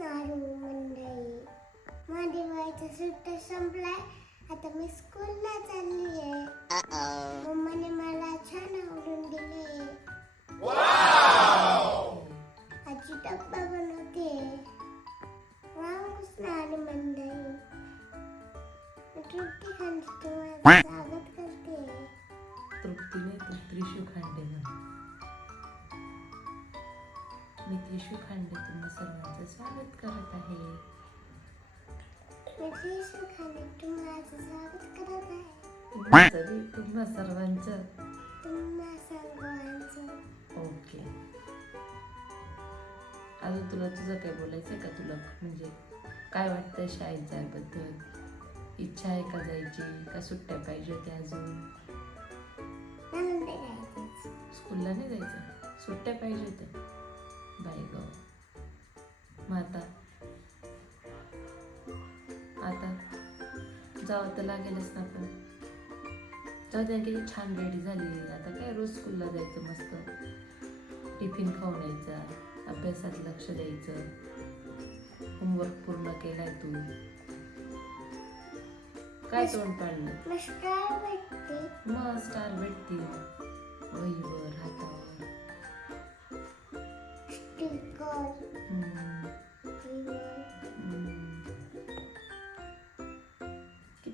रामकृष्ण मंडळी. माझ्या वयाचा सुट्टा संपलाय. आता मी स्कूलला चालली आहे मम्माने मला छान आवडून दिले. आजी डब्बा बनवते. रामकृष्ण मंडळी. मी तृप्ती खांडे तुम्हाला स्वागत करते. तृप्तीने तू त्रिशू खांडे ना. मी त्रिशू खांडे तुम्हा सर्वांचं स्वागत करत आहे. तुम्हा सर्वांचं. ओके. अजून तुला तुझं काय बोलायचं का तुला? म्हणजे काय वाटतं शाळेत जायबद्दल इच्छा आहे का जायची? का सुट्ट्या पाहिजे होत्या अजून? स्कूलला नाही जायचं? सुट्ट्या पाहिजे होत्या? बाय ग. मग आता आता जावं तर लागेलच ना पण. जाऊ द्या किती छान रेडी झाली आता काय रोज स्कूलला जायचं मस्त. टिफिन खाऊन यायचा अभ्यासात लक्ष द्यायचं. होमवर्क पूर्ण केलाय तू. काय तोंड पाडलं? मग स्टार भेटतील. वहीवर हातावर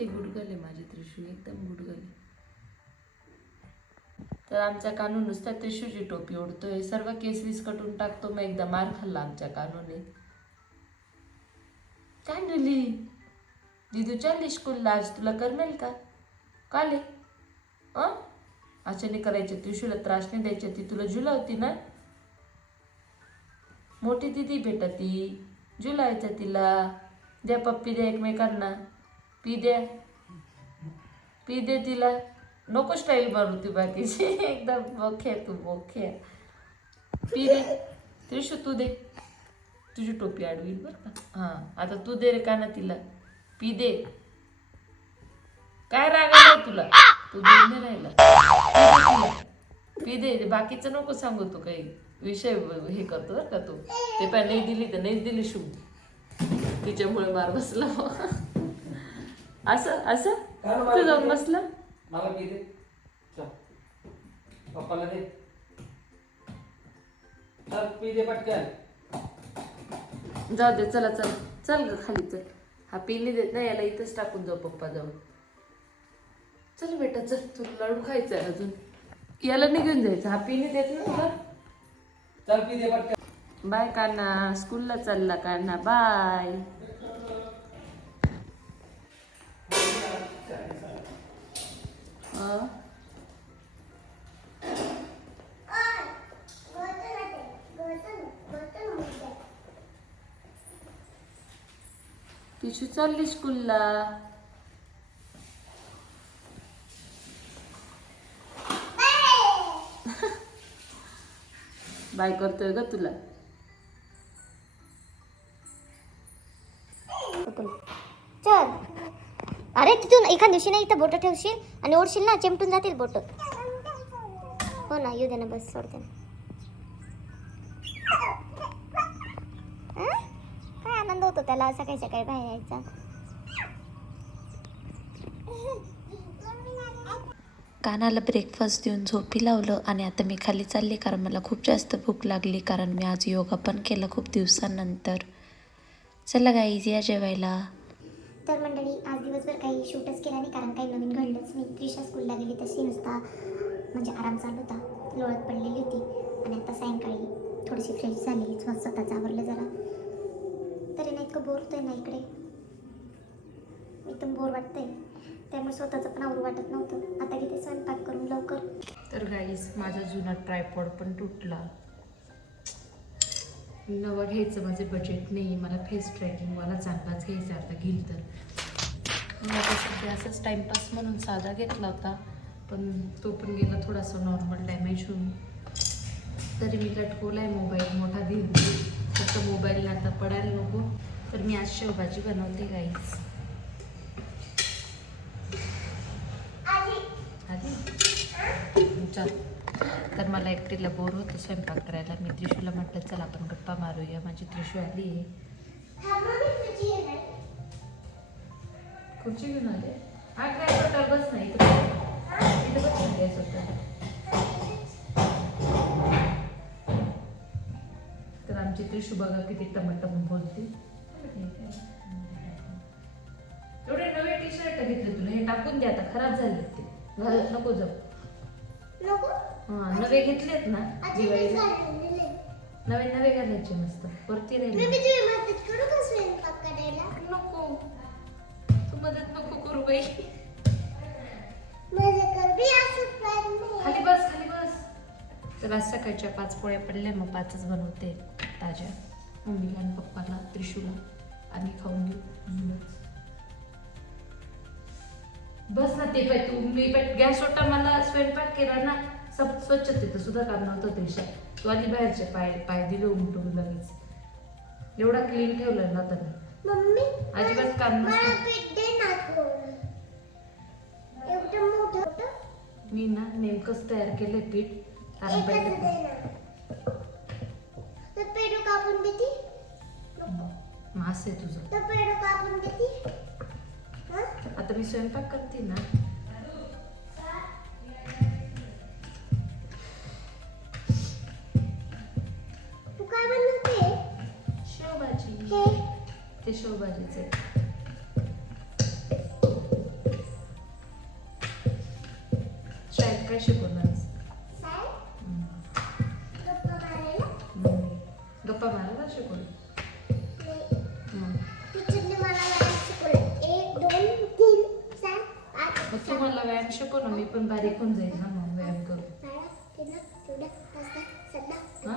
किती गुडगले माझे त्रिशू एकदम गुडगले तर आमचा कानून नुसता त्रिशूची टोपी ओढतोय. सर्व केसरीस कटून टाकतो. मग एकदा मार खाल्ला आमच्या कानूने. काय दिली दिदू चालली स्कूलला आज? तुला करमेल का? काले अं? असं करायचे त्रिशूला त्रास नाही द्यायचे. ती तुला झुलावती ना? मोठी दिदी भेटत. ती झुलायचं तिला. द्या पप्पी द्या एकमेकांना. पी द्या पी दे तिला. नको स्टाईल बनवू ती बाकीची एकदम बोखे तू बोखे पी दे. त्रिशू तू दे. तुझी टोपी आडवी बरं का? हां आता तू दे रे काना तिला. पी दे. काय रागा तुला? तू देऊन राहिला. पी दे बाकीचं नको सांगू तू काही. विषय हे करतो बरं का तू. ते पण नाही दिली तर नाहीच दिली शू तिच्यामुळे मार बसला. असं असं? तू जाऊन बसला? मला पी दे चल. पप्पाला दे. चल पी दे पटकन. जाऊ दे चला चल. चल ग खाली चल. हा पिली देत नाही याला इथंच टाकून जाऊ पप्पा जाऊ चल बेटा चल. तुला लाडू खायचा आहे अजून. याला नाही घेऊन जायचं. हा पिली देत ना तुला. चल पी दे पटकन. बाय कान्हा. स्कूलला चालला कान्हा. बाय. अं? चालली स्कूलला बाय करतोय ग तुला तिथून एखाद दिवशी नाही इथं बोट ठेवशील आणि ओढशील ना चिमटून जातील बोट. हो ना येऊ दे ना बस सोडते ना. काय आनंद होतो त्याला सकाळी सकाळी बाहेर यायचा. कानाला ब्रेकफास्ट देऊन झोपी लावलं आणि आता मी खाली चालले कारण मला खूप जास्त भूक लागली कारण मी आज योगा पण केला खूप दिवसानंतर. चला गाईज या जेवायला. तर मंडळी आज दिवसभर काही शूटच केला नाही कारण काही नवीन घडलंच मी त्रिशा स्कूलला गेली तशी नुसता म्हणजे आराम चालू होता. लोळत पडलेली होती. आणि आता सायंकाळी थोडीशी फ्रेश झाली. स्व- स्वतःच आवरलं जरा. तरी ना इतकं बोर होतंय ना इकडे. एकदम बोर वाटतंय. त्यामुळे स्वतःचं पण आवरू वाटत नव्हतं. आता किती स्वयंपाक करून लवकर. तर गाईस माझा जुना ट्रायपॉड पण तुटला. नवा घ्यायचं माझे बजेट नाही मला फेस ट्रॅकिंगवाला चांगलाच घ्यायचा आता घेईल तर. मग आता सध्या असंच टाईमपास म्हणून साधा घेतला होता. पण तो पण गेला थोडासा नॉर्मल डॅमेज होऊन. तरी मी लटकवला आहे मोबाईल मोठा घेऊन फक्त मोबाईलला आता पडायला नको. तर मी आज शेवभाजी बनवते गाईच आधी चल. तर मला एकटीला बोर होतं स्वयंपाक करायला. मी त्रिशूला म्हटलं चल आपण गप्पा मारूया. माझी त्रिशू आली आहे. खुर्ची घेऊन आले. हा काय बस नाही इथं बस. नाही तर आमची त्रिशू बघा किती टमाटम बोलते. एवढे नवे टी शर्ट घेतले तुला. हे टाकून द्या आता. खराब झाले ते. नको जाऊ. नको. नवे घेतलेत ना नवे नवे घालायचे मस्त. वरती राहिले. नको. तू मदत नको करू बाई. खाली बस खाली बस. आज सकाळच्या पाच पोळ्या पडल्या मग पाचच बनवते. ताज्या. मम्मीला आणि पप्पाला त्रिशूला. आम्ही खाऊन घेऊ. बस. ना ते पाय तू. मी पाय गॅस होता मला स्वयंपाक केला ना. सब स्वच्छतेचं सुद्धा काम नव्हतं त्रिशा तू आणि बाहेरचे पाय पाय दिले उमटून लगेच. एवढा क्लीन ठेवलं ना तर मम्मी अजिबात काम नसतं. मी ना नेमकंच तयार केलंय पीठ. कारण पहिले पेरू कापून देती? मास आहे तुझं पेरू कापून देती? आता मी स्वयंपाक करते ना. ते शेवभाजीचे शाळेत काय शिकवणार. गप्पा मारायला शिकवलं. मला व्यायाम शिकवलं मी पण बारीक होऊन जाईल ना मग व्यायाम करू हा?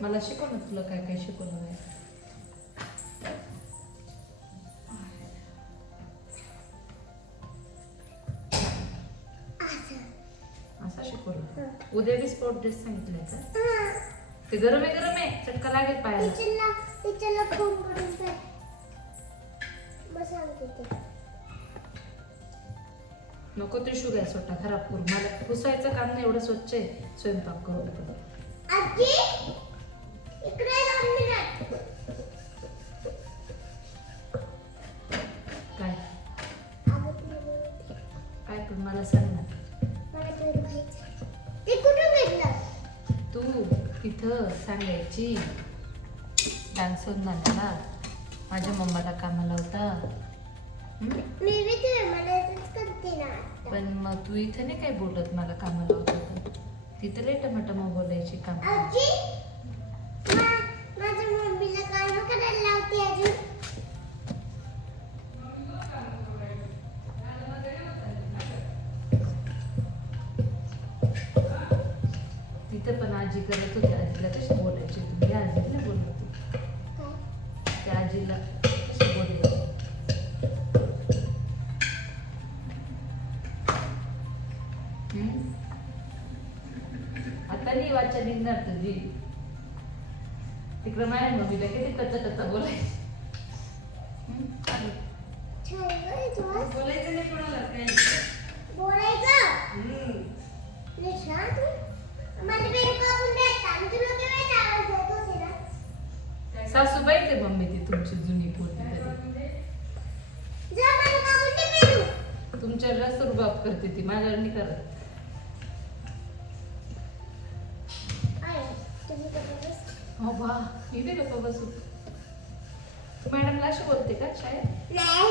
मला शिकव ना तुला काय काय शिकवलं व्यायाम? उद्या बी स्पोर्ट ड्रेस सांगितलंय का. ते गरम आहे गरम आहे. चटका लागेल पायाला. टीचरला टीचरला फोन करून सांग मग सांगते ते. नको शुगर स्वतः खराब करू. मला पुसायचं काम नाही एवढं स्वच्छ आहे. स्वयंपाक करून पण. आजी इकडे दोन मिनिट. काय? बोलते. काय पण मला सांग ना. मला तू तिथं सांगायची. डान्स नाण्याला माझ्या मम्माला कामाला होता? मी बी तुझ्या मनातच करते ना पण मग तू इथं नाही काय बोलत मला कामाला होता तर. तिथं लय टमाटमा बोलायची काम. आजी? आजी करत होती. आजीला कशी बोलायची तुम्ही आजीला बोलत होती. त्या आजीला कशी बोलायची? आता नाही वाचा निघणार तुझी तिकडं माझ्या मम्मीला किती कच्चा कच्चा बोलायची नाही कोणाला काय बोलायचं. निशांत? मला सासूबाई ते मम्मी ती तुमची जुनी पोरगी तरी. तुमच्या जास्त बाप करते ती माझ्यावर नाही करत. हो बा मी बी गप्पा बसू. तू मॅडमला अशी बोलते का शाळेत? नाही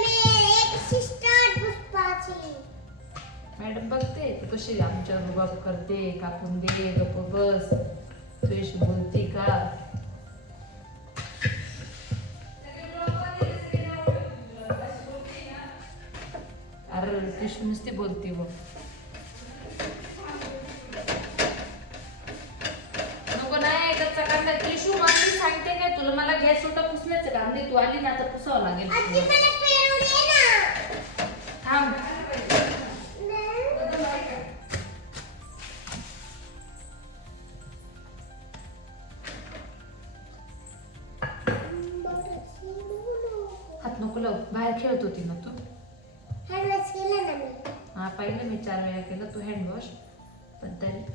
मी एक सिस्टर पुष्पाची. मॅडम बघते तू कशी आमच्या रुबाब करते कापून दे गप बस. तू बोलती का? अरे ती नुसती बोलते बघ. नको नाही कच्चा त्रिशू सांगते काय तुला? मला गॅस होता पुसण्याचं काम दे तू आली ना आता पुसावं लागेल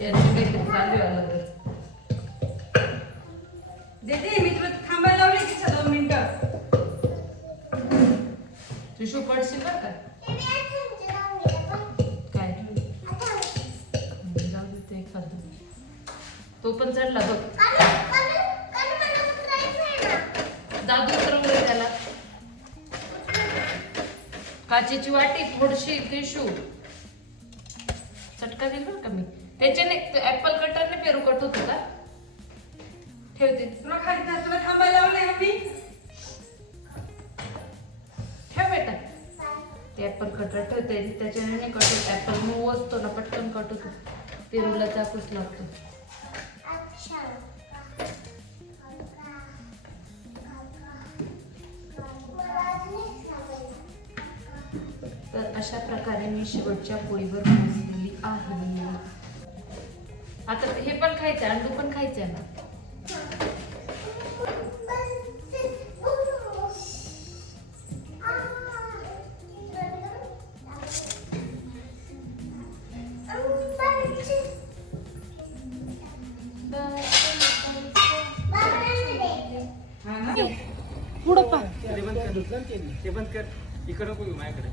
यांचं काहीतरी चालू आहे दीदी मी तुला थांबायला लावली की दोन मिनिटं. तू पडशील बरं का? काय? जाऊ दे ते एखादं. तो पण चढला बघ. दादू उतरवलं त्याला. काचेची वाटी थोडीशी टिशू चटका दिला बरं का मी? त्याच्याने ऍपल कटरने पेरू कट होतो का? ठेवते तुला खाली तुला थांबायला लावले आम्ही ठेव बेटा. ते ऍपल कटर ठेवते त्याच्याने नाही कट होत. ऍपल मऊ असतो ना पटकन कट होतो. पेरूला चाकूच लागतो. तर अशा प्रकारे मी शेवटच्या पोळीवर पोहोचलेली आहे. आता हे पण खायचं अंडू पण खायचं ना. हा ना पुढं पा ते बंद कर ते बंद कर इकडं नको येऊ माझ्याकडे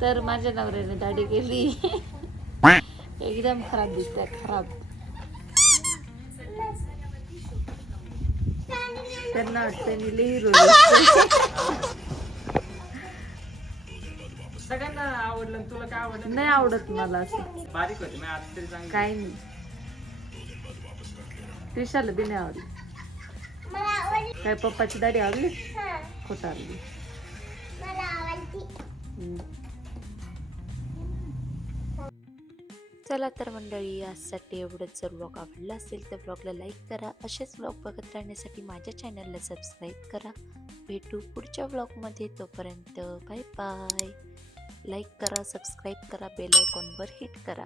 तर माझ्या नवऱ्याने दाढी केली. एकदम खराब दिसते खराब. त्यांना वाटतं लई हिरो सगळ्यांना आवडलं तुला काय आवडलं? नाही आवडत मला असं. बारीक होते तरी चांगली. नाही. त्रिशाला बी नाही आवडली. काय पप्पाची दाढी आवडली? खोट आवडली. चला तर मंडळी आजसाठी एवढंच जर ब्लॉग आवडला असेल तर ब्लॉगला लाईक करा. असेच ब्लॉग बघत राहण्यासाठी माझ्या चॅनलला सबस्क्राईब करा. भेटू पुढच्या ब्लॉगमध्ये तोपर्यंत बाय बाय लाईक करा सबस्क्राईब करा बेल आयकॉनवर हिट करा.